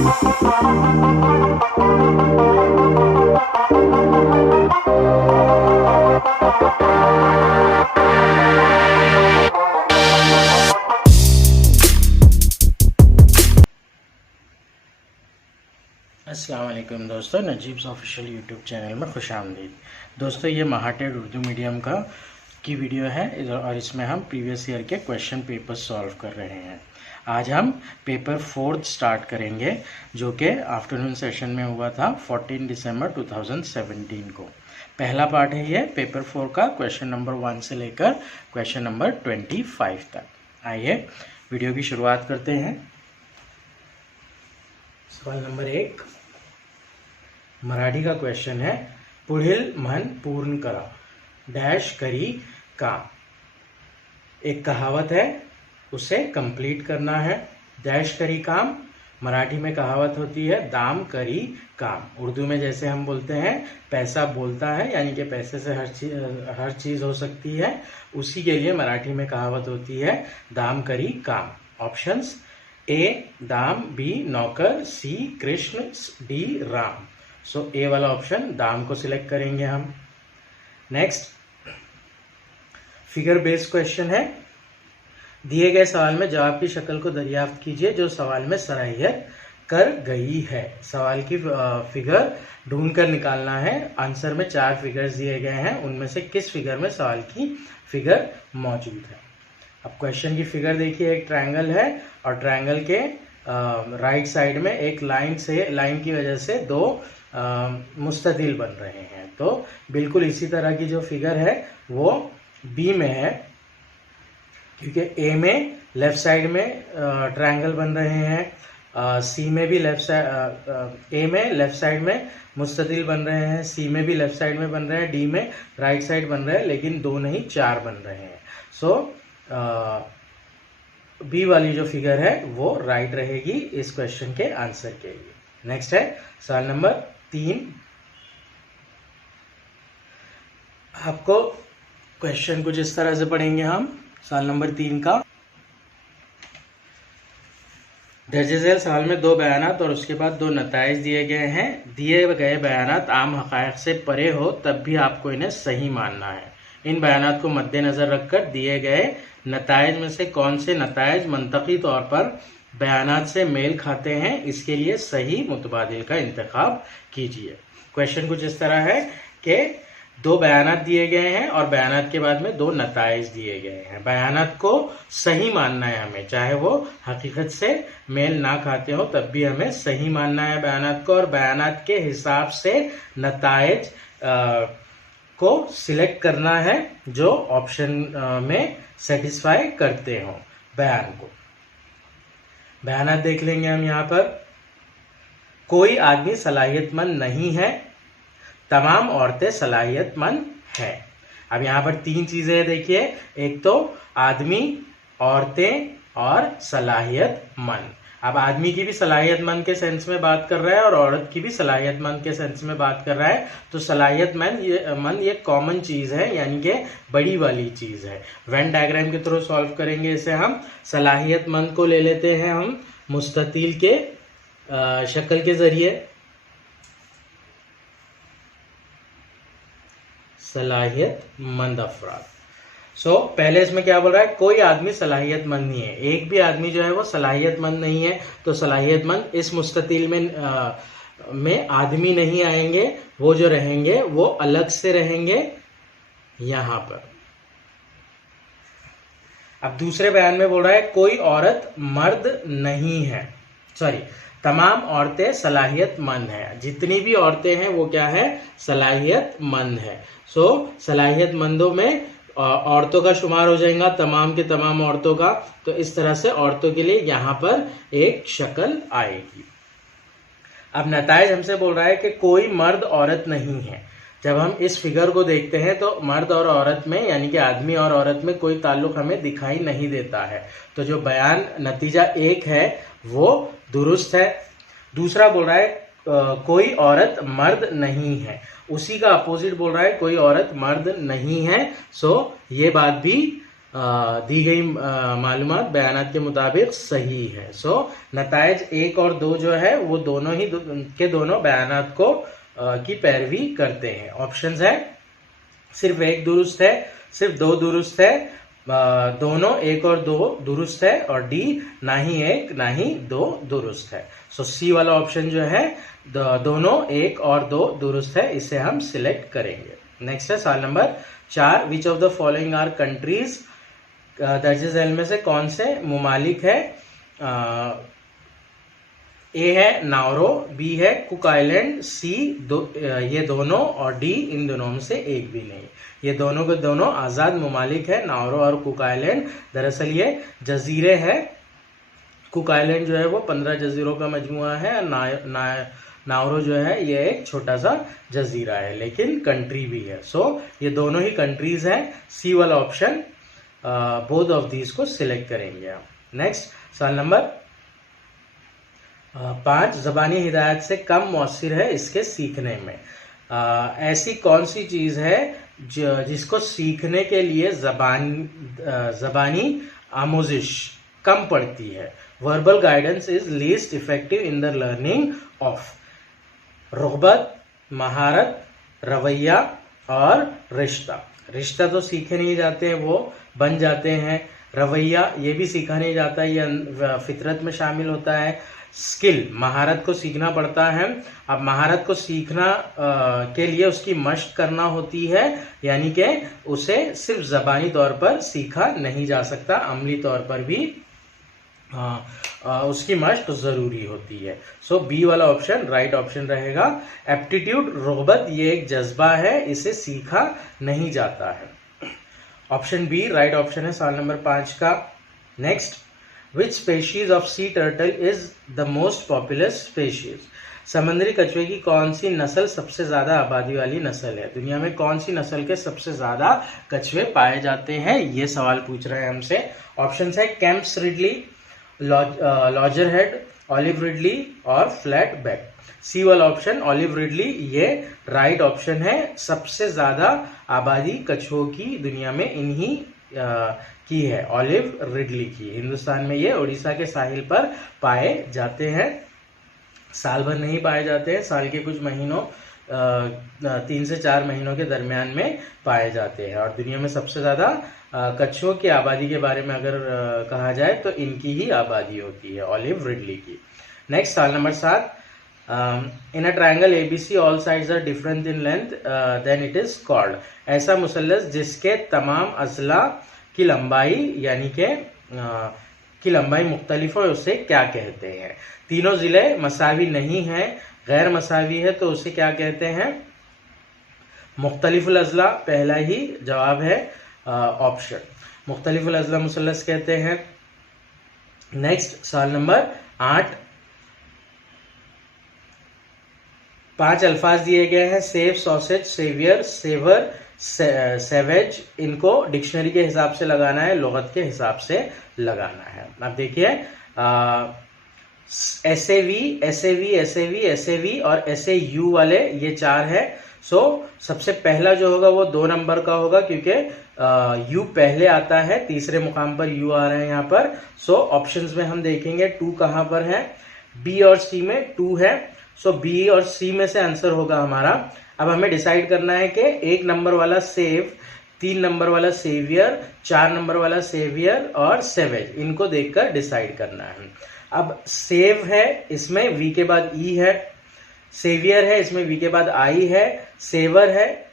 अस्सलाम वालेकुम दोस्तों, नजीब्स ऑफिशियल यूट्यूब चैनल में खुशामदीद। दोस्तों, ये महाटेड उर्दू मीडियम की वीडियो है और इसमें हम प्रीवियस ईयर के क्वेश्चन पेपर सॉल्व कर रहे हैं। आज हम पेपर 4 स्टार्ट करेंगे, जो कि आफ्टरनून सेशन में हुआ था 14 दिसंबर 2017 को। पहला पार्ट है ये पेपर 4 का, क्वेश्चन नंबर 1 से लेकर क्वेश्चन नंबर 25 तक। आइए वीडियो की शुरुआत करते हैं। सवाल नंबर 1 मराठी का क्वेश्चन है, पुढील मन पूर्ण करा डैश करी काम। एक कहावत है, उसे कंप्लीट करना है। डैश करी काम मराठी में कहावत होती है दाम करी काम। उर्दू में जैसे हम बोलते हैं पैसा बोलता है, यानी कि पैसे से हर चीज़ हो सकती है, उसी के लिए मराठी में कहावत होती है दाम करी काम। ऑप्शंस ए दाम, बी नौकर, सी कृष्ण, डी राम। सो ए वाला ऑप्शन दाम को सिलेक्ट करेंगे हम। नेक्स्ट फिगर बेस्ड क्वेश्चन है, दिए गए सवाल में जवाब की शक्ल को दरियाफ्त कीजिए जो सवाल में सराहियत कर गई है। सवाल की फिगर ढूंढ कर निकालना है। आंसर में 4 फिगर्स दिए गए हैं, उनमें से किस फिगर में सवाल की फिगर मौजूद है। अब क्वेश्चन की फिगर देखिए, एक ट्रायंगल है और ट्रायंगल के राइट साइड में एक लाइन की वजह से 2 मुस्ततिल बन रहे हैं। तो बिल्कुल इसी तरह की जो फिगर है वो बी में है, क्योंकि ए में लेफ्ट साइड में ट्रायंगल बन रहे हैं, सी में भी ए में लेफ्ट साइड में मुस्ततिल बन रहे हैं, सी में भी लेफ्ट साइड में बन रहे हैं, डी में राइट साइड बन रहे हैं, लेकिन 2 नहीं 4 बन रहे हैं। सो बी वाली जो फिगर है वो राइट रहेगी इस क्वेश्चन के आंसर के लिए। नेक्स्ट है सवाल नंबर 3। आपको क्वेश्चन कुछ इस तरह से पढ़ेंगे हम। सवाल नंबर 3 का दर्जे झेल सवाल में 2 बयानात और उसके बाद 2 नताइज दिए गए हैं। दिए गए बयानात आम हक़ाइक़ से परे हो तब भी आपको इन्हें सही मानना है। इन बयानात को मद्देनज़र रखकर दिए गए नताइज में से कौन से नताइज मंतकी तौर पर बयानात से मेल खाते हैं, इसके लिए सही मुतबादिल का इंतखाब कीजिए। क्वेश्चन कुछ इस तरह है कि 2 बयानात दिए गए हैं और बयानात के बाद में 2 नताइज दिए गए हैं। बयानात को सही मानना है हमें, चाहे वो हकीकत से मेल ना खाते हो तब भी हमें सही मानना है बयानात को, और बयानात के हिसाब से नताइज को सिलेक्ट करना है जो ऑप्शन में सेटिस्फाई करते हो बयान को। बयानात देख लेंगे हम यहाँ पर। कोई आदमी सलाहियतमंद नहीं है, तमाम औरतें सलाहियतमंद हैं। अब यहाँ पर 3 चीजें देखिए, एक तो आदमी, औरतें और सलाहियतमंद। अब आदमी की भी सलाहियतमंद के सेंस में बात कर रहा है और औरत की भी सलाहियतमंद के सेंस में बात कर रहा है। तो सलाहियतमंद ये कॉमन चीज़ है, यानी कि बड़ी वाली चीज़ है। वेन डायग्राम के थ्रू सॉल्व करेंगे इसे हम। सलाहियतमंद को ले लेते हैं हम मुस्ततिल के शक्ल के जरिए। सलाहियतमंद अफराद। पहले इसमें क्या बोल रहा है, कोई आदमी सलाहियतमंद नहीं है। एक भी आदमी जो है वो सलाहियतमंद नहीं है, तो सलाहियतमंद इस मुस्ततिल में आदमी नहीं आएंगे, वो जो रहेंगे वो अलग से रहेंगे यहां पर। अब दूसरे बयान में बोल रहा है कोई औरत मर्द नहीं है, तमाम औरतें सलाहियतमंद हैं। जितनी भी औरतें हैं वो क्या है, सलाहियतमंद है। सलाहियतमंदों में औरतों का शुमार हो जाएगा, तमाम के तमाम औरतों का। तो इस तरह से औरतों के लिए यहाँ पर एक शक्ल आएगी। अब नताइज हमसे बोल रहा है कि कोई मर्द औरत नहीं है। जब हम इस फिगर को देखते हैं तो मर्द और औरत में, यानी कि आदमी और औरत में कोई ताल्लुक हमें दिखाई नहीं देता है। तो जो बयान नतीजा 1 है वो दुरुस्त है। दूसरा बोल रहा है कोई औरत मर्द नहीं है, उसी का अपोजिट बोल रहा है कोई औरत मर्द नहीं है। ये बात भी दी गई मालूमात बयानात के मुताबिक सही है। सो नतायज 1 और 2 जो है वो दोनों ही के दोनों बयानात को की पैरवी करते हैं। ऑप्शंस है सिर्फ 1 दुरुस्त है, सिर्फ 2 दुरुस्त है, दोनों 1 और 2 दुरुस्त है, और डी ना ही 1 ना ही 2 दुरुस्त है। सो सी वाला ऑप्शन जो है दोनों 1 और 2 दुरुस्त है, इसे हम सिलेक्ट करेंगे। नेक्स्ट है सवाल नंबर 4, which of the following are countries, दर्ज झैल में से कौन से ममालिक है? ए है नाउरो, बी है कुक आइलैंड, सी ये दोनों, और डी इन दोनों में से एक भी नहीं। ये दोनों के दोनों आजाद ममालिक है, नाउरो और कुक आइलैंड। दरअसल ये जजीरे है। कुक आइलैंड जो है वो 15 जजीरों का मजमुआ है, नाउरो जो है ये एक छोटा सा जजीरा है, लेकिन कंट्री भी है। सो ये दोनों ही कंट्रीज हैं। सी वाला ऑप्शन बोथ ऑफ दीज को सिलेक्ट करेंगे आप। नेक्स्ट सवाल नंबर 5, जबानी हिदायत से कम मौसर है इसके सीखने में। ऐसी कौन सी चीज है जिसको सीखने के लिए जबानी आमोजिश कम पड़ती है? Verbal guidance is least effective in the learning of. रुग़बत, महारत, रवैया और रिश्ता। रिश्ता तो सीखे नहीं जाते हैं, वो बन जाते हैं। रवैया ये भी सीखा नहीं जाता, ये फितरत में शामिल होता है। स्किल, महारत को सीखना पड़ता है। अब महारत को सीखना के लिए उसकी मशक करना होती है, यानी कि उसे सिर्फ ज़बानी तौर पर सीखा नहीं जा सकता, अमली तौर पर भी उसकी मशक जरूरी होती है। सो बी वाला ऑप्शन राइट ऑप्शन रहेगा। एप्टीट्यूड, रुग़बत ये एक जज्बा है, इसे सीखा नहीं जाता है। ऑप्शन बी राइट ऑप्शन है सवाल नंबर 5 का। Next, which species of sea turtle is the most popular species? समुद्री कछुए की कौन सी नस्ल सबसे ज्यादा आबादी वाली नस्ल है? दुनिया में कौन सी नस्ल के सबसे ज्यादा कछुए पाए जाते हैं, ये सवाल पूछ रहे हैं हमसे। ऑप्शन है कैम्प्स रिडली, लॉजरहेड, ऑलिव रिडली और फ्लैट बैक। सी वाला ऑप्शन ऑलिव रिडली ये राइट ऑप्शन है। सबसे ज्यादा आबादी कछुओं की दुनिया में इन्हीं की है, ऑलिव रिडली की। हिंदुस्तान में ये उड़ीसा के साहिल पर पाए जाते हैं, साल भर नहीं पाए जाते हैं, साल के कुछ महीनों 3 से 4 महीनों के दरमियान में पाए जाते हैं। और दुनिया में सबसे ज्यादा कछुओं की आबादी के बारे में अगर कहा जाए तो इनकी ही आबादी होती है, ऑलिव रिडली की। नेक्स्ट सवाल नंबर 7, in a triangle ABC all sides are different in length then it is called. ऐसा मुसल्लस जिसके तमाम अजला की लंबाई यानी कि लंबाई मुख्तलिफ हो, उसे क्या कहते हैं? तीनों जिले मसावी नहीं है, गैर मसावी है, तो उसे क्या कहते हैं? मुख्तलिफुल अजला पहला ही जवाब है ऑप्शन, मुख्तलिफुल अजला मुसल्लस कहते हैं। नेक्स्ट सवाल नंबर 8, 5 अल्फाज दिए गए हैं, save, sausage, saviour, saver, savage. इनको डिक्शनरी के हिसाब से लगाना है, लुगत के हिसाब से लगाना है। अब देखिए एसएवी, एसएवी, एसएवी, एसएवी और एसएयू वाले ये 4 है। सो सबसे पहला जो होगा वो 2 नंबर का होगा, क्योंकि यू पहले आता है, तीसरे मुकाम पर यू आ रहे हैं यहाँ पर। सो ऑप्शंस में हम देखेंगे 2 कहां पर है, बी और सी में 2 है। सो बी और सी में से आंसर होगा हमारा। अब हमें डिसाइड करना है कि 1 नंबर वाला सेव, 3 नंबर वाला सेवियर, 4 नंबर वाला सेवियर और सेवेज, इनको देखकर डिसाइड करना है। अब सेव है, इसमें वी के बाद ई है, सेवियर है, इसमें वी के बाद आई है, सेवर है,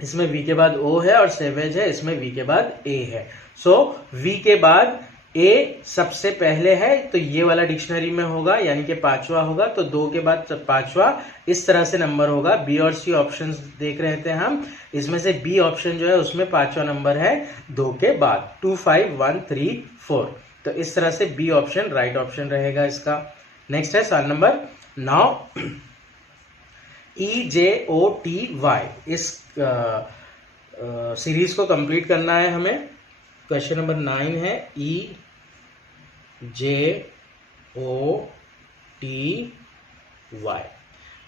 इसमें वी के बाद ओ है, और सेवेज है, इसमें वी के बाद ए है। सो वी के बाद ए सबसे पहले है, तो ये वाला डिक्शनरी में होगा, यानी कि 5वां होगा, तो 2 के बाद 5वां, इस तरह से नंबर होगा। बी और सी ऑप्शंस देख रहे थे हम, इसमें से बी ऑप्शन जो है उसमें 5वां नंबर है 2 के बाद, 2, 5, 1, 3, 4। तो इस तरह से बी ऑप्शन राइट ऑप्शन रहेगा इसका। नेक्स्ट है सवाल नंबर 9, EJOTY। इस सीरीज को कंप्लीट करना है हमें। क्वेश्चन नंबर 9 है EJOTY।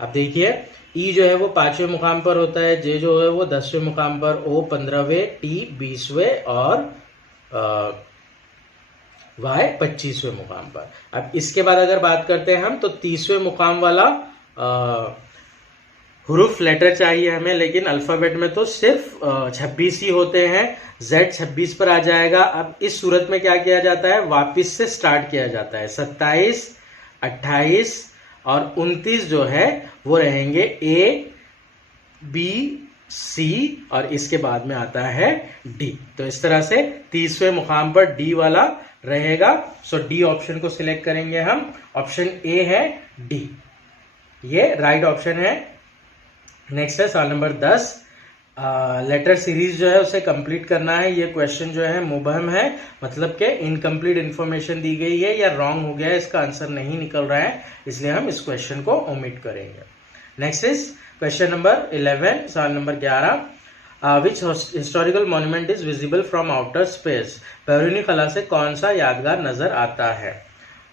अब देखिए ई जो है वो 5वें मुकाम पर होता है, जे जो है वो 10वें मुकाम पर, ओ 15वें, टी 20वें और वाई 25वें मुकाम पर। अब इसके बाद अगर बात करते हैं हम, तो 30वें मुकाम वाला हुरूफ लेटर चाहिए हमें, लेकिन अल्फाबेट में तो सिर्फ 26 ही होते हैं। Z 26 पर आ जाएगा। अब इस सूरत में क्या किया जाता है, वापिस से स्टार्ट किया जाता है। 27, 28 और 29 जो है वो रहेंगे A, B, C और इसके बाद में आता है D। तो इस तरह से 30वें मुकाम पर D वाला रहेगा। सो D ऑप्शन को सिलेक्ट करेंगे हम। ऑप्शन A है D, ये राइट ऑप्शन है। नेक्स्ट है सवाल नंबर 10। लेटर सीरीज जो है उसे कंप्लीट करना है। ये क्वेश्चन जो है मुबहम है, मतलब कि इनकम्प्लीट इंफॉर्मेशन दी गई है या रॉन्ग हो गया है, इसका आंसर नहीं निकल रहा है, इसलिए हम इस क्वेश्चन को ओमिट करेंगे। नेक्स्ट इज क्वेश्चन नंबर 11, सवाल नंबर 11। Which historical monument is visible from outer space? बैरूनी खला से कौन सा यादगार नजर आता है?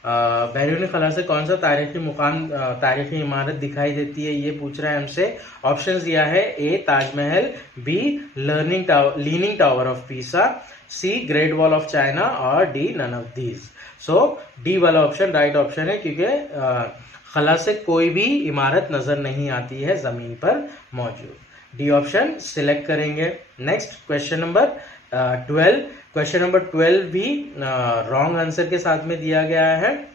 बैरूनी खला से कौन सा तारीखी मुकाम, तारीखी इमारत दिखाई देती है, ये पूछ रहा है हमसे। ऑप्शन दिया है A Taj Mahal, B leaning tower of Pisa, C great wall of China और D none of these. So D वाला ऑप्शन राइट ऑप्शन है, क्योंकि खला से कोई भी इमारत नजर नहीं आती है जमीन पर मौजूद। डी ऑप्शन सिलेक्ट करेंगे। Next question number 12। Question number 12 भी रॉन्ग आंसर के साथ में दिया गया है।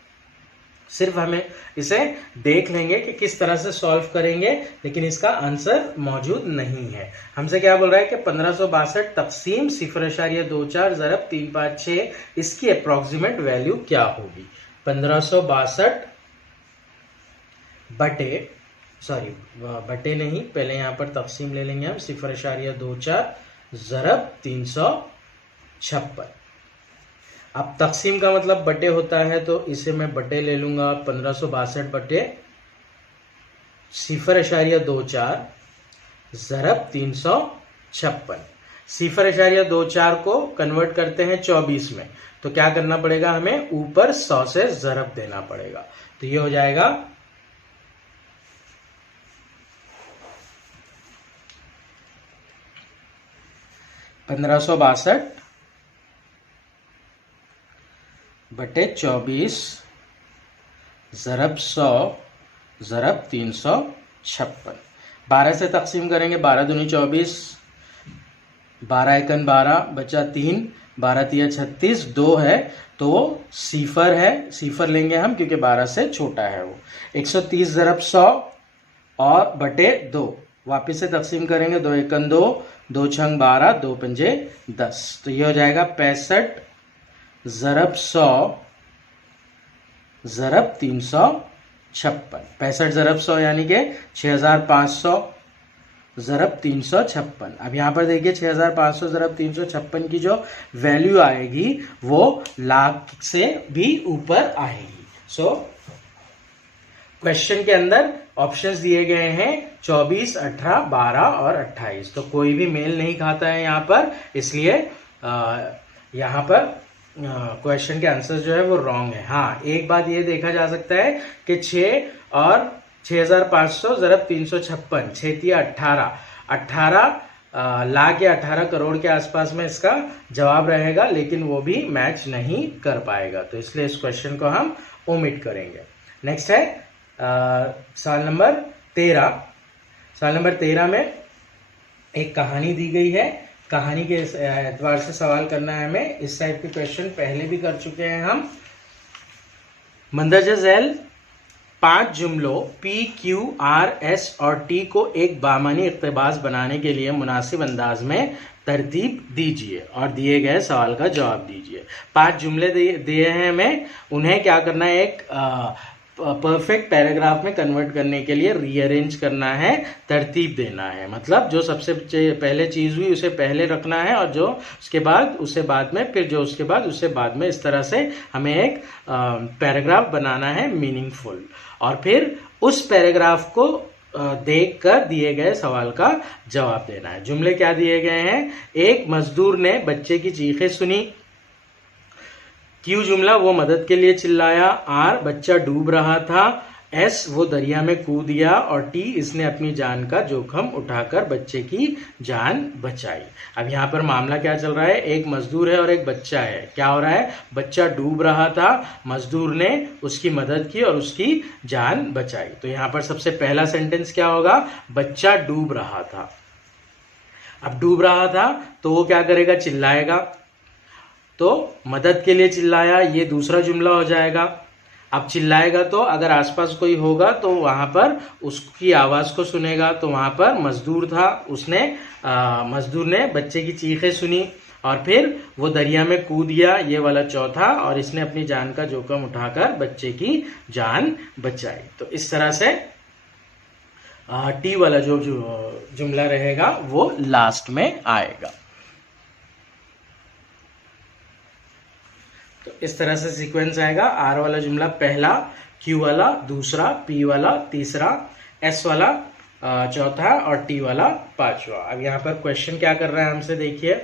सिर्फ हमें इसे देख लेंगे कि किस तरह से सॉल्व करेंगे, लेकिन इसका आंसर मौजूद नहीं है। हमसे क्या बोल रहा है कि 1562 तकसीम 0.24 ज़रब 356, इसकी अप्रोक्सीमेट वैल्यू क्या होगी? 1562 बटे नहीं, पहले यहां पर तकसीम ले लेंगे हम। 0.24 ज़रब 356। अब तकसीम का मतलब बटे होता है, तो इसे मैं बटे ले लूंगा। 1562 बटे 0.24 ज़रब 356। 0.24 को कन्वर्ट करते हैं 24 में, तो क्या करना पड़ेगा हमें, ऊपर 100 से ज़रब देना पड़ेगा। तो ये हो जाएगा 1562 बटे 24 ज़रब 100 ज़रब 356। 12 से तकसीम करेंगे। 12 दूनी 24, 12 एकन 12, बचा 3, 12 तिया 36, 2 है तो सिफर है, सिफर लेंगे हम क्योंकि 12 से छोटा है वो। 130 ज़रब 100 और बटे 2, वापिस से तकसीम करेंगे। 2 एकन 2, 2 छंग 12, 2 पंजे 10। तो ये हो जाएगा 65 ज़रब 100 ज़रब 356। 65 ज़रब 100 यानी कि 6500 ज़रब 356। अब यहाँ पर देखिए 6500 ज़रब 356 की जो वैल्यू आएगी वो लाख से भी ऊपर आएगी। सो क्वेश्चन के अंदर ऑप्शंस दिए गए हैं 24, 18, 12 और 28, तो कोई भी मेल नहीं खाता है यहाँ पर, इसलिए यहाँ पर क्वेश्चन के आंसर जो है वो रॉन्ग है। हाँ, एक बात ये देखा जा सकता है कि 6 और 6500 ज़रब 356, 6 तिया 18 लाख या 18 करोड़ के आसपास में इसका जवाब रहेगा, लेकिन वो भी मैच नहीं कर पाएगा, तो इसलिए इस क्वेश्चन को हम ओमिट करेंगे। नेक्स्ट है सवाल नंबर 13। सवाल नंबर 13 में एक कहानी दी गई है। कहानी के एतबार से सवाल करना है हमें। इस टाइप के क्वेश्चन पहले भी कर चुके हैं हम। मंदरजा Zail 5 जुमलों P, Q, R, S और T को एक बामानी इक़्तिबास बनाने के लिए मुनासिब अंदाज में तरतीब दीजिए और दिए गए सवाल का जवाब दीजिए। 5 जुमले दिए हैं हमें, उन्हें क्या करना है, एक परफेक्ट पैराग्राफ में कन्वर्ट करने के लिए रीअरेंज करना है, तरतीब देना है। मतलब जो सबसे पहले चीज़ हुई उसे पहले रखना है और जो उसके बाद उसे बाद में, फिर जो उसके बाद उसे बाद में, इस तरह से हमें एक पैराग्राफ बनाना है मीनिंगफुल, और फिर उस पैराग्राफ को देख कर दिए गए सवाल का जवाब देना है। जुमले क्या दिए गए हैं? एक मजदूर ने बच्चे की चीखें सुनी। Q जुमला, वो मदद के लिए चिल्लाया। R, बच्चा डूब रहा था। एस वो दरिया में कूद गया और टी इसने अपनी जान का जोखिम उठाकर बच्चे की जान बचाई। अब यहाँ पर मामला क्या चल रहा है, एक मजदूर है और एक बच्चा है। क्या हो रहा है, बच्चा डूब रहा था, मजदूर ने उसकी मदद की और उसकी जान बचाई। तो यहाँ पर सबसे पहला सेंटेंस क्या होगा, बच्चा डूब रहा था। अब डूब रहा था तो वो क्या करेगा, चिल्लाएगा, तो मदद के लिए चिल्लाया, ये दूसरा जुमला हो जाएगा। अब चिल्लाएगा तो अगर आसपास कोई होगा तो वहां पर उसकी आवाज को सुनेगा, तो वहां पर मजदूर था, उसने मजदूर ने बच्चे की चीखें सुनी और फिर वो दरिया में कूद गया, ये वाला चौथा, और इसने अपनी जान का जोखिम उठाकर बच्चे की जान बचाई। तो इस तरह से टी वाला जो जुमला रहेगा वो लास्ट में आएगा। तो इस तरह से सीक्वेंस आएगा, आर वाला जुमला पहला, क्यू वाला दूसरा, पी वाला तीसरा, एस वाला चौथा और टी वाला पांचवा। अब यहाँ पर क्वेश्चन क्या कर रहा है हमसे, देखिए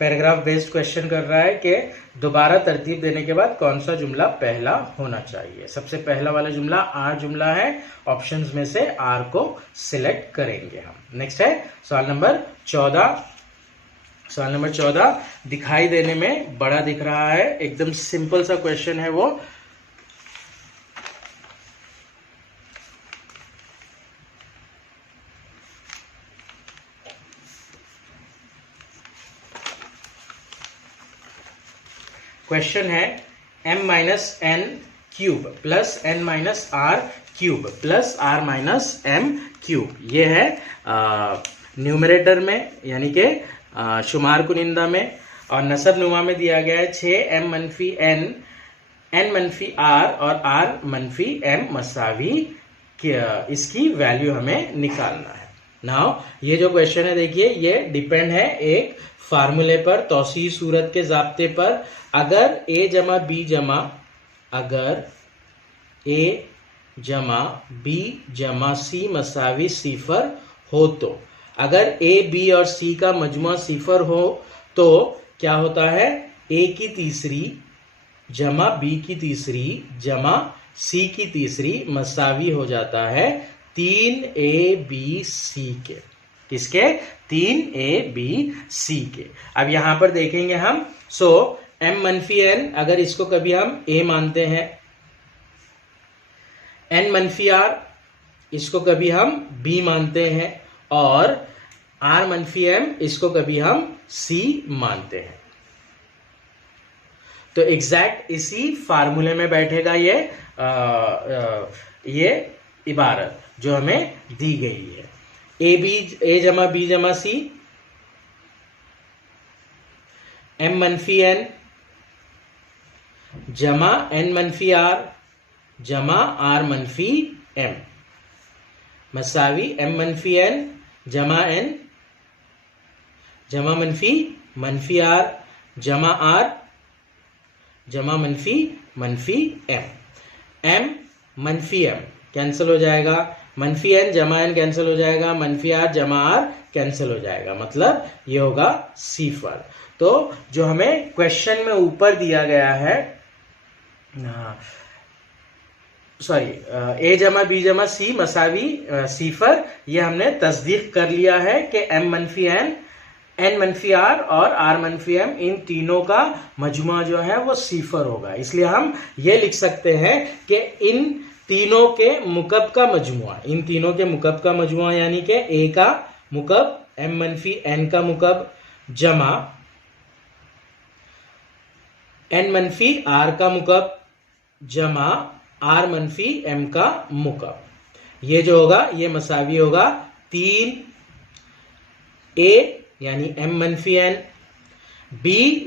पैराग्राफ बेस्ड क्वेश्चन कर रहा है कि दोबारा तरतीब देने के बाद कौन सा जुमला पहला होना चाहिए। सबसे पहला वाला जुमला आर जुमला है, ऑप्शंस में से आर को सिलेक्ट करेंगे हम। नेक्स्ट है सवाल नंबर 14। सवाल नंबर 14 दिखाई देने में बड़ा दिख रहा है, एकदम सिंपल सा क्वेश्चन है वो। क्वेश्चन है m minus N cube plus n minus R cube plus r minus m cube. ये है न्यूमरेटर में यानी कि शुमार कुनिंदा में, और नसब नुमा में दिया गया है 6m मनफी n, n मनफी r और r मनफी m मसावी, इसकी वैल्यू हमें निकालना है। नाउ ये जो क्वेश्चन है देखिए, ये डिपेंड है एक फार्मूले पर, तौसीह सूरत के जाब्ते पर। अगर a जमा b जमा, अगर a जमा b जमा c मसावी सिफर हो, तो अगर a b और c का मजमुआ सिफर हो तो क्या होता है, a की तीसरी जमा b की तीसरी जमा c की तीसरी मसावी हो जाता है 3abc के। किसके, 3abc के। अब यहां पर देखेंगे हम, m मनफी n, अगर इसको कभी हम a मानते हैं, n मनफी r इसको कभी हम b मानते हैं, और r मनफी m इसको कभी हम c मानते हैं। तो एग्जैक्ट इसी फार्मूले में बैठेगा ये इबारत जो हमें दी गई है। a जमा b जमा c, m मनफी n जमा n मनफी r जमा r मनफी m मसावी m मनफी n जमा n जमा मनफी r जमा r जमा मनफी m। m मनफी m कैंसिल हो जाएगा, मनफी n जमा n कैंसिल हो जाएगा, मनफी r जमा r कैंसिल हो जाएगा, मतलब ये होगा सिफर। तो जो हमें क्वेश्चन में ऊपर दिया गया है, a जमा b जमा c मसावी सिफर, ये हमने तस्दीक कर लिया है कि m मनफी n, n मनफी r और r मनफी m, इन तीनों का मजमुआ जो है वो सिफर होगा। इसलिए हम ये लिख सकते हैं कि इन तीनों के मुकब का मजमुआ, इन तीनों के मुकब का मजमुआ यानी कि a का मुकब m मनफी n का मुकब जमा n मनफी r का मुकब जमा r मनफी m का मुकब, ये जो होगा ये मसावी होगा 3a यानी m मनफी n, b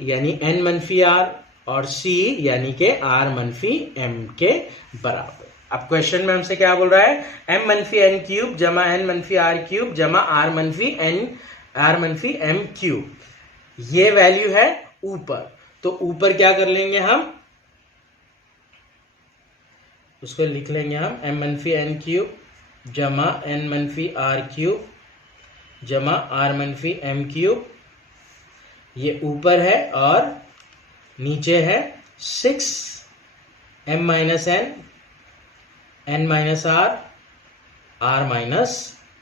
यानी n मनफी r और c यानी के r मनफी m के बराबर। अब क्वेश्चन में हमसे क्या बोल रहा है, m मनफी n क्यूब जमा n मनफी r क्यूब जमा r मनफी m क्यूब, ये वैल्यू है ऊपर। तो ऊपर क्या कर लेंगे हम, उसको लिख लेंगे हम m मनफी n क्यूब जमा n मनफी r क्यूब जमा r मनफी m क्यूब, ये ऊपर है, और नीचे है 6 m minus n n minus R, r minus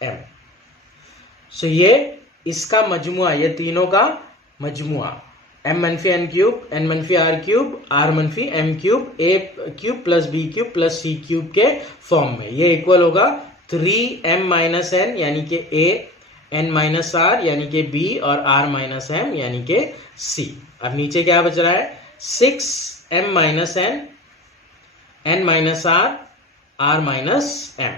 m। So ये इसका मजमुआ, ये तीनों का मजमुआ m मनफी n क्यूब, n मनफी r क्यूब, r मनफी m cube, a cube plus b cube plus c cube के फॉर्म में, ये इक्वल होगा 3m माइनस n यानी कि a, n माइनस r यानी कि b और r माइनस m यानी कि c। अब नीचे क्या बच रहा है, 6m minus n minus r minus m।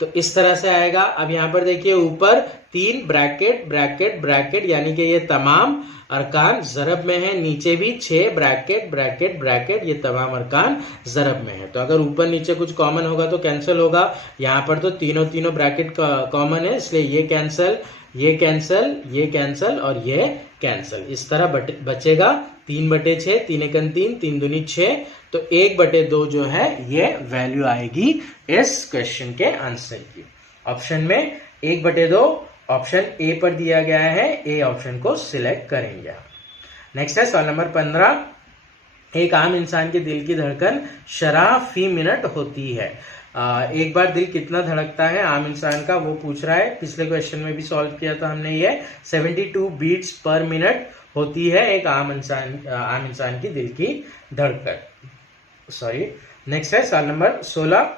तो इस तरह से आएगा। अब यहां पर देखिए ऊपर 3 ब्रैकेट ब्रैकेट ब्रैकेट यानी कि ये तमाम अरकान ज़रब में है, नीचे भी 6 ब्रैकेट ब्रैकेट ब्रैकेट, ये तमाम अरकान ज़रब में है। तो अगर ऊपर नीचे कुछ कॉमन होगा तो कैंसिल होगा। यहाँ पर तो तीनों ब्रैकेट कॉमन है, इसलिए ये कैंसिल, ये कैंसिल, ये कैंसिल और ये कैंसिल। इस तरह बचेगा 3/6, 3 एकन 3, 3 दूनी 6। तो 1/2 जो है ये वैल्यू आएगी इस क्वेश्चन के आंसर की। ऑप्शन में 1/2 ऑप्शन ए पर दिया गया है, ए ऑप्शन को सिलेक्ट करेंगे। नेक्स्ट है सवाल नंबर 15। एक आम इंसान के दिल की धड़कन शरह फी मिनट होती है। एक बार दिल कितना धड़कता है आम इंसान का, वो पूछ रहा है। पिछले क्वेश्चन में भी सॉल्व किया था हमने, ये 72 बीट्स पर मिनट होती है एक आम इंसान की दिल की धड़कन। सॉरी। नेक्स्ट है सवाल नंबर 16।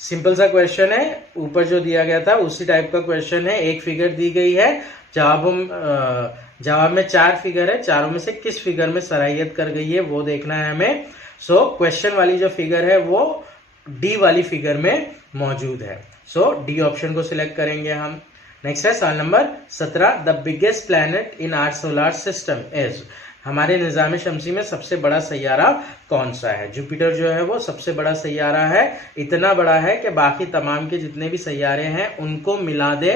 सिंपल सा क्वेश्चन है, ऊपर जो दिया गया था उसी टाइप का क्वेश्चन है। एक फिगर दी गई है, जवाब में 4 फिगर है, चारों में से किस फिगर में सराहियत कर गई है वो देखना है हमें। सो क्वेश्चन वाली जो फिगर है वो डी वाली फिगर में मौजूद है। सो डी ऑप्शन को सिलेक्ट करेंगे हम। नेक्स्ट है सवाल नंबर 17। The biggest planet in our solar system is. हमारे निज़ाम शमसी में सबसे बड़ा सैयारा कौन सा है। जुपिटर जो है वो सबसे बड़ा सैयारा है, इतना बड़ा है कि बाकी तमाम के जितने भी सैयारे हैं उनको मिला दे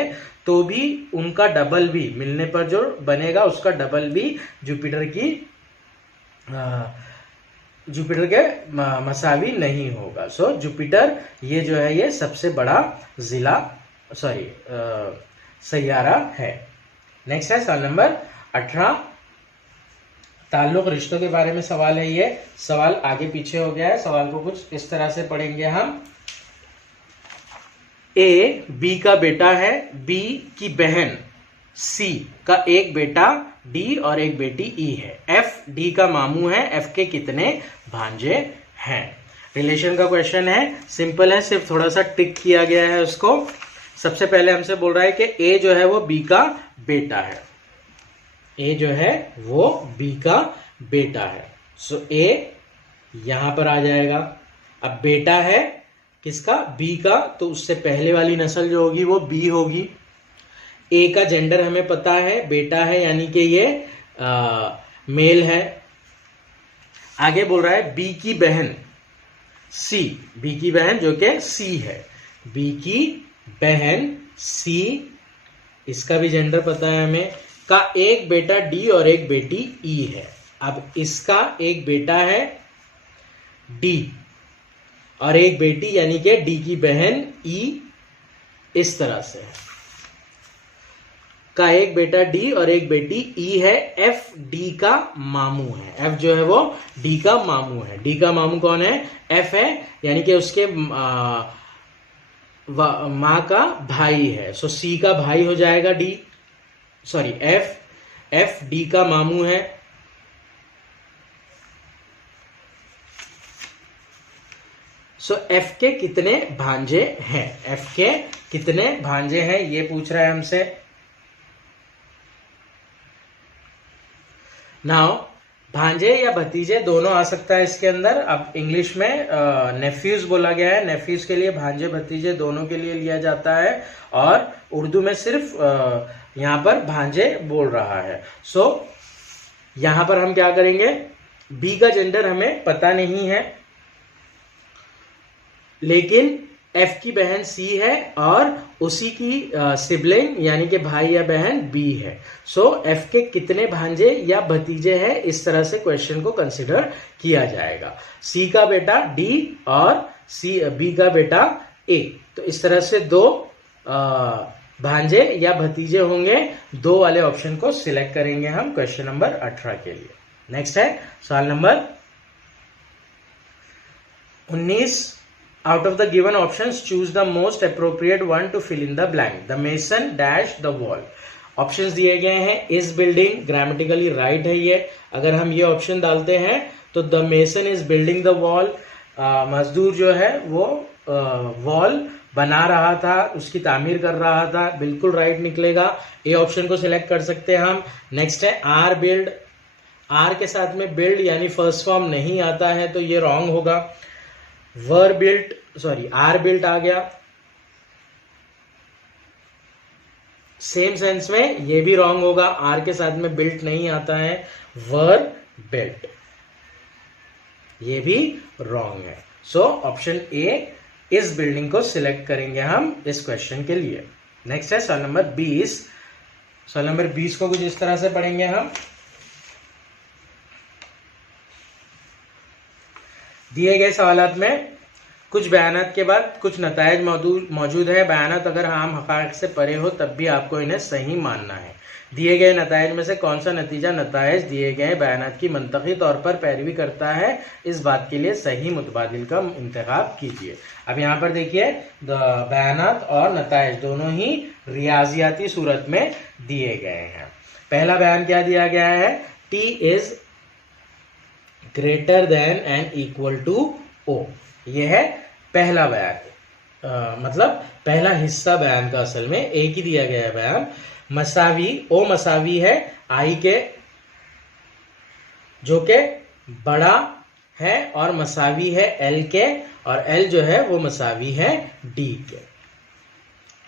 तो भी उनका डबल भी, मिलने पर जो बनेगा उसका डबल भी जुपिटर के मसावी नहीं होगा। सो जुपिटर ये जो है ये सबसे बड़ा सैयारा है। नेक्स्ट है सवाल नंबर 18। ताल्लुक रिश्तों के बारे में सवाल है। ये सवाल आगे पीछे हो गया है, सवाल को कुछ इस तरह से पढ़ेंगे हम। ए बी का बेटा है, बी की बहन सी का एक बेटा डी और एक बेटी ई है। एफ डी का मामू है, एफ के कितने भांजे हैं। रिलेशन का क्वेश्चन है, सिंपल है, सिर्फ थोड़ा सा टिक किया गया है उसको। सबसे पहले हमसे बोल रहा है कि ए जो है वो बी का बेटा है, ए जो है वो बी का बेटा है। सो ए यहां पर आ जाएगा। अब बेटा है किसका, बी का, तो उससे पहले वाली नस्ल जो होगी वो बी होगी। ए का जेंडर हमें पता है, बेटा है यानी कि ये मेल है। आगे बोल रहा है बी की बहन सी, बी की बहन जो कि सी है, बी की बहन सी, इसका भी जेंडर पता है हमें, का एक बेटा डी और एक बेटी ई है। अब इसका एक बेटा है डी और एक बेटी यानी कि डी की बहन ई, इस तरह से का एक बेटा डी और एक बेटी ई है। एफ डी का मामू है, एफ जो है वो डी का मामू है। डी का मामू कौन है, एफ है, यानी कि उसके माँ का भाई है। सो सी का भाई हो जाएगा डी, सॉरी एफ डी का मामू है। सो एफ के कितने भांजे हैं, एफ के कितने भांजे हैं ये पूछ रहा है हमसे। नाउ भांजे या भतीजे दोनों आ सकता है इसके अंदर। अब इंग्लिश में नेफ्यूज बोला गया है, नेफ्यूज के लिए भांजे भतीजे दोनों के लिए लिया जाता है, और उर्दू में सिर्फ यहां पर भांजे बोल रहा है। सो यहां पर हम क्या करेंगे, बी का जेंडर हमें पता नहीं है, लेकिन एफ की बहन सी है और उसी की सिबलिंग यानी कि भाई या बहन बी है। सो एफ के कितने भांजे या भतीजे हैं, इस तरह से क्वेश्चन को कंसिडर किया जाएगा। सी का बेटा डी और बी का बेटा ए, तो इस तरह से 2 भांजे या भतीजे होंगे। 2 वाले ऑप्शन को सिलेक्ट करेंगे हम क्वेश्चन नंबर 18 के लिए। नेक्स्ट है सवाल number 19 out of the given options choose the most appropriate one to fill in the blank. The mason dash the wall. Options दिए गए हैं. इस बिल्डिंग ग्रामेटिकली राइट है ये. अगर हम ये ऑप्शन डालते हैं तो the mason is building the wall. मजदूर जो है वो वॉल बना रहा था, उसकी तामीर कर रहा था. बिल्कुल राइट निकलेगा. ए ऑप्शन को सिलेक्ट कर सकते हैं हम. नेक्स्ट है आर बिल्ड. आर के साथ में बिल्ड यानी फर्स्ट फॉर्म नहीं आता है तो ये रॉन्ग होगा. Were built, sorry are built आ गया. सेम सेंस में ये भी रॉन्ग होगा. आर के साथ में बिल्ट नहीं आता है. वर बिल्ट, ये भी रॉन्ग है. सो ऑप्शन ए इस बिल्डिंग को सिलेक्ट करेंगे हम इस क्वेश्चन के लिए. नेक्स्ट है सवाल नंबर 20. सवाल नंबर 20 को कुछ इस तरह से पढ़ेंगे हम. दिए गए सवालात में कुछ बयानात के बाद कुछ नतायज मौजूद है. बयानात अगर हम हक़ाइक़ से परे हो तब भी आपको इन्हें सही मानना है. दिए गए नतायज में से कौन सा नतीजा नतायज दिए गए बयानात की मंतकी तौर पर पैरवी करता है, इस बात के लिए सही मुतबादिल का इंतखाब कीजिए. अब यहाँ पर देखिए बयानात और नतायज दोनों ही रियाजियाती सूरत में दिए गए हैं. पहला बयान क्या दिया गया है? T is greater than and equal to O. यह है पहला बयान. मतलब पहला हिस्सा बयान का असल में एक ही दिया गया है बयान. मसावी, ओ मसावी है आई के, जो के बड़ा है, और मसावी है एल के, और एल जो है वो मसावी है डी के.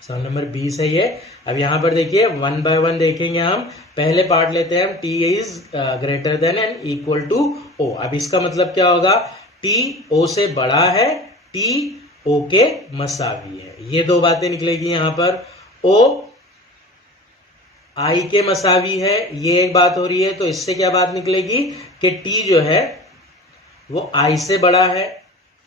सवाल नंबर 20 है ये. अब यहां पर देखिए 1 बाय 1 देखेंगे हम. पहले पार्ट लेते हैं हम. T is greater than and equal to O. अब इसका मतलब क्या होगा? टी ओ से बड़ा है, टी ओ के मसावी है. ये दो बातें निकलेगी यहां पर. ओ आई के मसावी है, ये एक बात हो रही है. तो इससे क्या बात निकलेगी कि टी जो है वो आई से बड़ा है,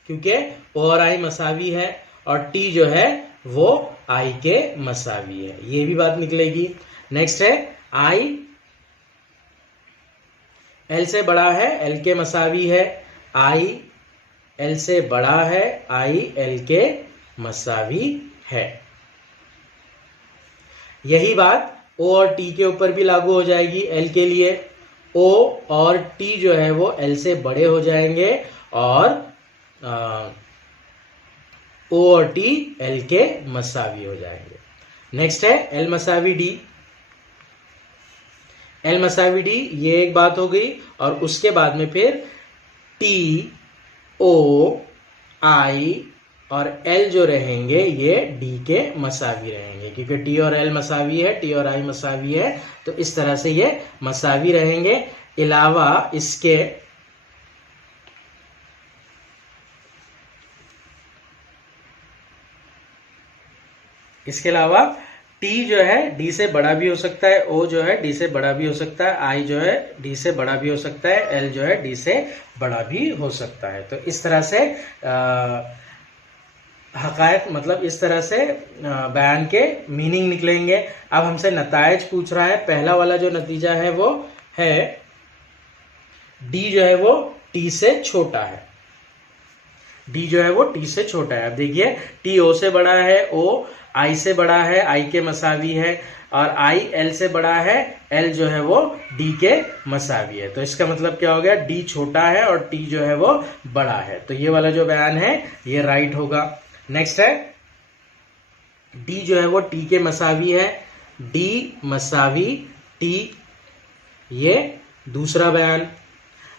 क्योंकि ओ और आई मसावी है, और टी जो है वो आई के मसावी है. ये भी बात निकलेगी. नेक्स्ट है आई एल से बड़ा है, एल के मसावी है. आई एल से बड़ा है, आई एल के मसावी है. यही बात ओ और टी के ऊपर भी लागू हो जाएगी. एल के लिए ओ और टी जो है वो एल से बड़े हो जाएंगे, और ओ और टी एल के मसावी हो जाएंगे. नेक्स्ट है एल मसावी डी. एल मसावी डी, ये एक बात हो गई. और उसके बाद में फिर टी ओ आई और एल जो रहेंगे ये डी के मसावी रहेंगे, क्योंकि टी और एल मसावी है, टी और आई मसावी है. तो इस तरह से ये मसावी रहेंगे. अलावा इसके अलावा टी जो है डी से बड़ा भी हो सकता है, ओ जो है डी से बड़ा भी हो सकता है, आई जो है डी से बड़ा भी हो सकता है, एल जो है डी से बड़ा भी हो सकता है. तो इस तरह से हक़ाइक़, मतलब इस तरह से बयान के मीनिंग निकलेंगे. अब हमसे नतायज पूछ रहा है. पहला वाला जो नतीजा है वो है डी जो है वो टी से छोटा है. डी जो है वो टी से छोटा है. अब देखिए टी ओ से बड़ा है, ओ आई से बड़ा है, आई के मसावी है, और आई एल से बड़ा है, एल जो है वो डी के मसावी है. तो इसका मतलब क्या हो गया? डी छोटा है और टी जो है वो बड़ा है. तो ये वाला जो बयान है ये राइट होगा. नेक्स्ट है डी जो है वो टी के मसावी है, डी मसावी टी, ये दूसरा बयान.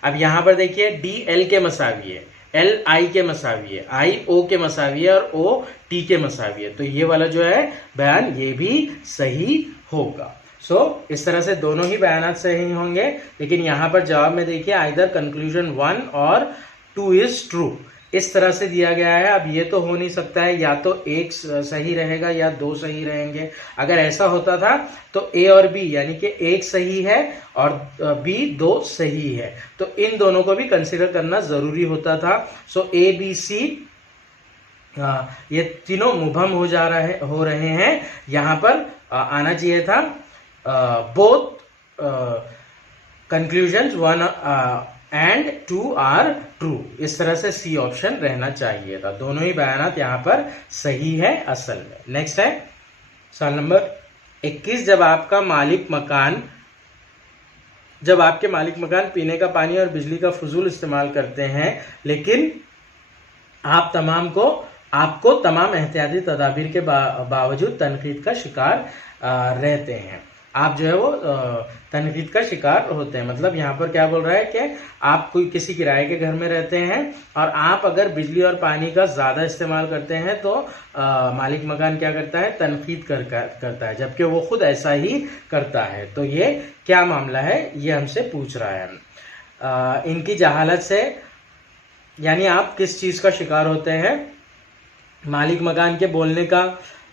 अब यहां पर देखिए डी एल के मसावी है, एल आई के मसावी है, आई ओ के मसावी है, और ओ टी के मसावी है. तो ये वाला जो है बयान ये भी सही होगा. सो इस तरह से दोनों ही बयानात सही होंगे. लेकिन यहां पर जवाब में देखिए आइदर कंक्लूजन 1 और 2 इज ट्रू, इस तरह से दिया गया है. अब ये तो हो नहीं सकता है, या तो एक सही रहेगा या दो सही रहेंगे. अगर ऐसा होता था तो ए और बी यानी कि एक सही है और बी दो सही है, तो इन दोनों को भी कंसिडर करना जरूरी होता था. सो ए बी सी ये तीनों मुबहम हो रहे हैं. यहां पर आना चाहिए था both conclusions 1 and 2 are true. इस तरह से सी ऑप्शन रहना चाहिए था। दोनों ही बयानात यहाँ पर सही है असल में। नेक्स्ट है सवाल नंबर 21। जब आपके मालिक मकान पीने का पानी और बिजली का फजूल इस्तेमाल करते हैं, लेकिन आपको तमाम एहतियाती तदाबीर के बावजूद तनकीद का शिकार रहते हैं। आप जो है वो तनकीद का शिकार होते हैं। मतलब यहाँ पर क्या बोल रहा है कि आप कोई किसी किराए के घर में रहते हैं और आप अगर बिजली और पानी का ज़्यादा इस्तेमाल करते हैं तो मालिक मकान क्या करता है, तनकीद करता है, जबकि वो खुद ऐसा ही करता है। तो ये क्या मामला है, ये हमसे पूछ रहा है। इनकी जहालत से यानी आप किस चीज़ का शिकार होते हैं, मालिक मकान के बोलने का,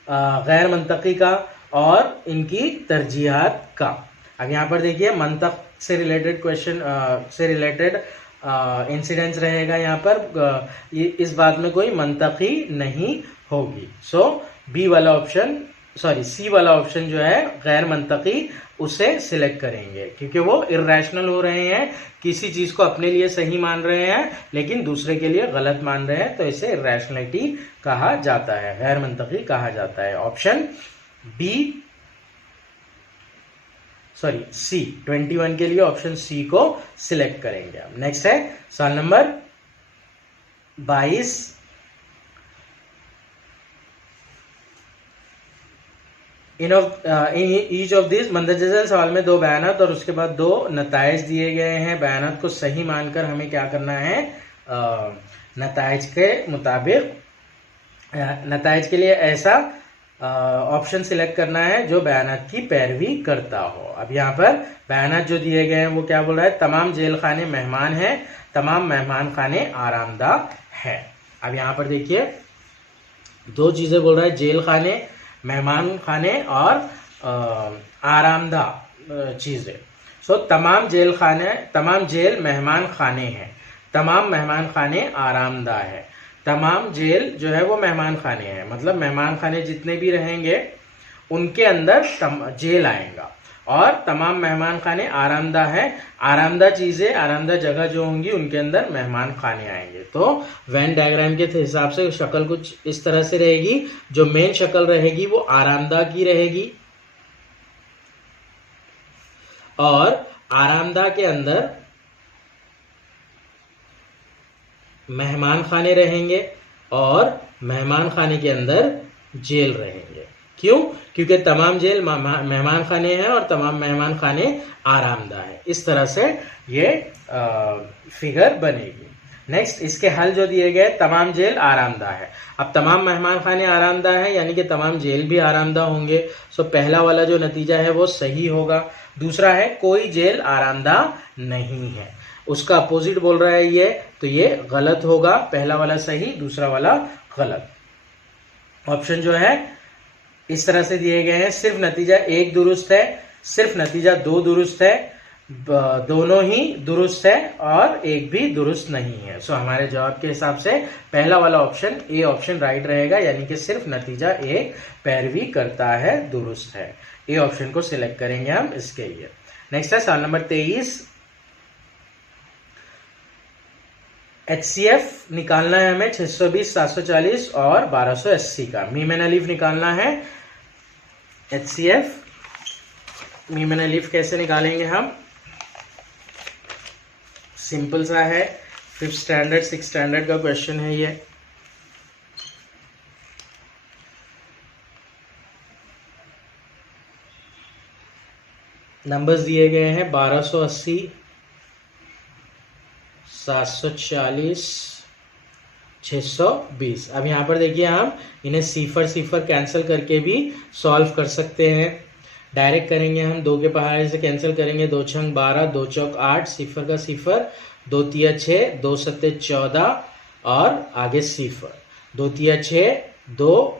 गैर मंतकी का और इनकी तरजीहात का। अब यहाँ पर देखिए मंतक से रिलेटेड क्वेश्चन से रिलेटेड इंसिडेंट्स रहेगा। यहाँ पर इस बात में कोई मंतकी नहीं होगी। सो सी वाला ऑप्शन जो है गैर मंतकी, उसे सिलेक्ट करेंगे क्योंकि वो इर्रेशनल हो रहे हैं, किसी चीज को अपने लिए सही मान रहे हैं लेकिन दूसरे के लिए गलत मान रहे हैं, तो इसे इर्रेशनलिटी कहा जाता है, गैर मंतकी कहा जाता है। ऑप्शन सी 21 के लिए ऑप्शन सी को सिलेक्ट करेंगे हम। नेक्स्ट है सवाल नंबर 22। इन ईच ऑफ दिस मंदरजा सवाल में 2 बयानात और उसके बाद 2 नताइज दिए गए हैं। बयानात को सही मानकर हमें क्या करना है, नताइज के मुताबिक नताइज के लिए ऐसा ऑप्शन सिलेक्ट करना है जो बयानात की पैरवी करता हो। अब यहाँ पर बयानात जो दिए गए हैं वो क्या बोल रहा है, तमाम जेल खाने मेहमान हैं, तमाम मेहमान खाने आरामदाह है। अब यहाँ पर देखिए 2 चीजें बोल रहा है, जेल खाने, मेहमान खाने और आरामदाह चीजें। सो तमाम जेल मेहमान खाने हैं, तमाम मेहमान खाने आरामदाह है। तमाम जेल जो है वो मेहमान खाने हैं, मतलब मेहमान खाने जितने भी रहेंगे उनके अंदर जेल आएगा। और तमाम मेहमान खाने आरामदाह है, आरामदाह चीजें, आरामदाह जगह जो होंगी उनके अंदर मेहमान खाने आएंगे। तो वेन डायग्राम के हिसाब से शक्ल कुछ इस तरह से रहेगी। जो मेन शक्ल रहेगी वो आरामदाह की रहेगी और आरामदाह के अंदर मेहमान खाने रहेंगे और मेहमान खाने के अंदर जेल रहेंगे। क्यों? क्योंकि तमाम जेल मेहमान खाने हैं और तमाम मेहमान खाने आरामदाह है। इस तरह से ये फिगर बनेगी। नेक्स्ट इसके हल जो दिए गए, तमाम जेल आरामदाह है। अब तमाम मेहमान खाने आरामदाह है यानी कि तमाम जेल भी आरामदाह होंगे। सो पहला वाला जो नतीजा है वो सही होगा। दूसरा है कोई जेल आरामदाह नहीं है, उसका अपोजिट बोल रहा है ये, तो ये गलत होगा। पहला वाला सही, दूसरा वाला गलत। ऑप्शन जो है इस तरह से दिए गए हैं, सिर्फ नतीजा 1 दुरुस्त है, सिर्फ नतीजा 2 दुरुस्त है, दोनों ही दुरुस्त है और एक भी दुरुस्त नहीं है। सो हमारे जवाब के हिसाब से पहला वाला ऑप्शन ए ऑप्शन राइट रहेगा, यानी कि सिर्फ नतीजा 1 पैरवी करता है, दुरुस्त है। ए ऑप्शन को सिलेक्ट करेंगे हम इसके लिए। नेक्स्ट है सवाल नंबर 23। HCF निकालना है हमें 620, 740 और 1280 का। मीम एंड अलीफ निकालना है। HCF मीम एंड अलीफ कैसे निकालेंगे हम, सिंपल सा है, 5th स्टैंडर्ड 6th स्टैंडर्ड का क्वेश्चन है ये। नंबर्स दिए गए हैं 1280, 740, 620। अब यहाँ पर देखिए हम इन्हें सिफर कैंसिल करके भी सॉल्व कर सकते हैं। डायरेक्ट करेंगे हम, 2 के पहाड़े से कैंसिल करेंगे, 2 छंग 12, 2 चौक 8, सिफर का सिफर, 2 तिया 6, 2 सत्ते 14 और आगे सिफर, 2 तिया 6, 2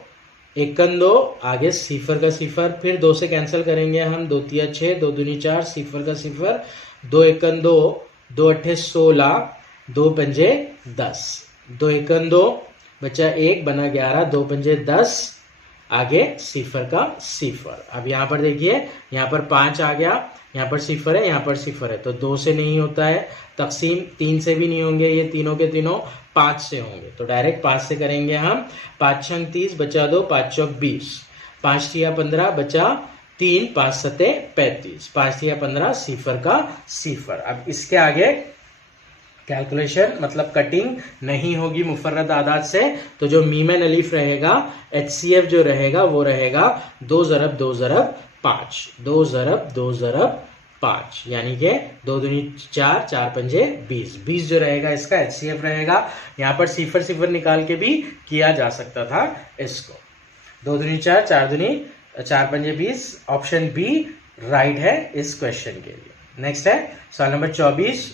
एकन 2, आगे सिफर का सिफर, फिर 2 से कैंसिल करेंगे हम, 2 तिया 6, 2 दूनी 4, सिफर का सिफर, 2 एकन 2, 2 अट्ठे 16, 2 पंजे 10, 2 एकन 2 बचा 1 बना 11, 2 पंजे 10, आगे सिफर का सिफर। अब यहाँ पर देखिए, यहाँ पर 5 आ गया, यहाँ पर सिफर है, यहाँ पर सिफर है, तो 2 से नहीं होता है, तकसीम 3 से भी नहीं होंगे, ये तीनों के तीनों 5 से होंगे, तो डायरेक्ट 5 से करेंगे हम। 5 छंग 30 बचा 2, 5 चौक 20, 5 तिया 15 बचा 3, 5 सते 35, 5 तिया 15 सिफर का सिफर। अब इसके आगे कैलकुलेशन मतलब कटिंग नहीं होगी मुफर्रद आदाद से, तो जो मीमन अलीफ रहेगा, HCF जो रहेगा वो रहेगा 2 ज़रब 2 ज़रब 5, 2 ज़रब 2 ज़रब 5, यानी कि 2 दूनी 4, 4 पंजे 20, 20 जो रहेगा इसका HCF रहेगा। यहाँ पर सिफर सिफर निकाल के भी किया जा सकता था इसको। 2 दूनी 4, 4 दूनी 4 पंजे 20, ऑप्शन बी राइट है इस क्वेश्चन के लिए। नेक्स्ट है सवाल नंबर 24।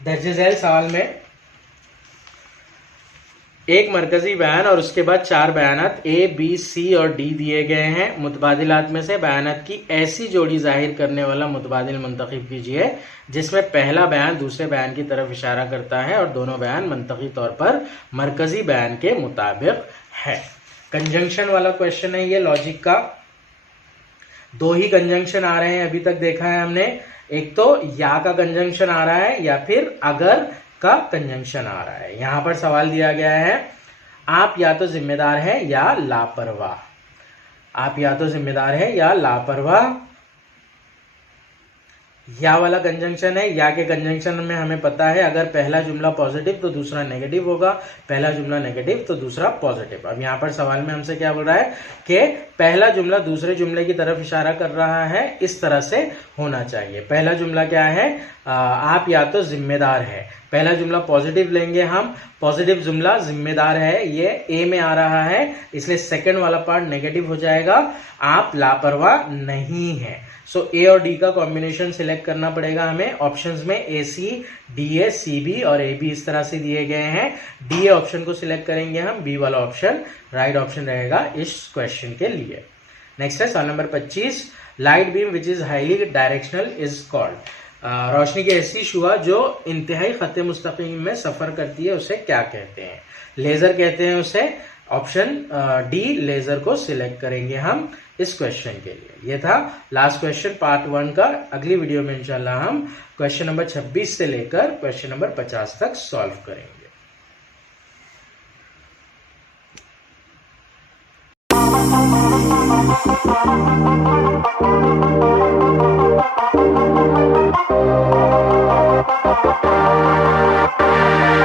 दर्जे झैल सवाल में एक मरकजी बयान और उसके बाद 4 बयानात A, B, C और D दिए गए हैं। मुतबादिलात में से बयानात की ऐसी जोड़ी जाहिर करने वाला मुतबादिल मुंतखब कीजिए जिसमें पहला बयान दूसरे बयान की तरफ इशारा करता है और दोनों बयान मंतकी तौर पर मरकजी बयान के मुताबिक है। कंजंक्शन वाला क्वेश्चन है ये लॉजिक का। 2 ही कंजंक्शन आ रहे हैं अभी तक देखा है हमने, एक तो या का कंजंक्शन आ रहा है या फिर अगर का कंजंक्शन आ रहा है। यहां पर सवाल दिया गया है आप या तो जिम्मेदार हैं या लापरवाह, आप या तो जिम्मेदार हैं या लापरवाह। या वाला कंजंक्शन है, या के कंजंक्शन में हमें पता है अगर पहला जुमला पॉजिटिव तो दूसरा नेगेटिव होगा, पहला जुमला नेगेटिव तो दूसरा पॉजिटिव। अब यहाँ पर सवाल में हमसे क्या बोल रहा है कि पहला जुमला दूसरे जुमले की तरफ इशारा कर रहा है, इस तरह से होना चाहिए। पहला जुमला क्या है, आप या तो जिम्मेदार है। पहला जुमला पॉजिटिव लेंगे हम, पॉजिटिव जुमला जिम्मेदार है, ये ए में आ रहा है, इसलिए सेकंड वाला पार्ट नेगेटिव हो जाएगा, आप लापरवाह नहीं है। सो ए और डी का कॉम्बिनेशन सिलेक्ट करना पड़ेगा हमें। ऑप्शंस में ए सी, डी ए, सी बी और ए बी इस तरह से दिए गए हैं। डी ए ऑप्शन को सिलेक्ट करेंगे हम, बी वाला ऑप्शन राइट ऑप्शन रहेगा इस क्वेश्चन के लिए। नेक्स्ट है सवाल नंबर 25। Light beam which is highly directional is called. रोशनी की ऐसी शुआ जो इंतहाई खत मुस्तकीम में सफर करती है उसे क्या कहते हैं? लेजर कहते हैं उसे। ऑप्शन डी लेजर को सिलेक्ट करेंगे हम इस क्वेश्चन के लिए। ये था लास्ट क्वेश्चन पार्ट 1 का। अगली वीडियो में इंशाल्लाह हम क्वेश्चन नंबर 26 से लेकर क्वेश्चन नंबर 50 तक सॉल्व करेंगे।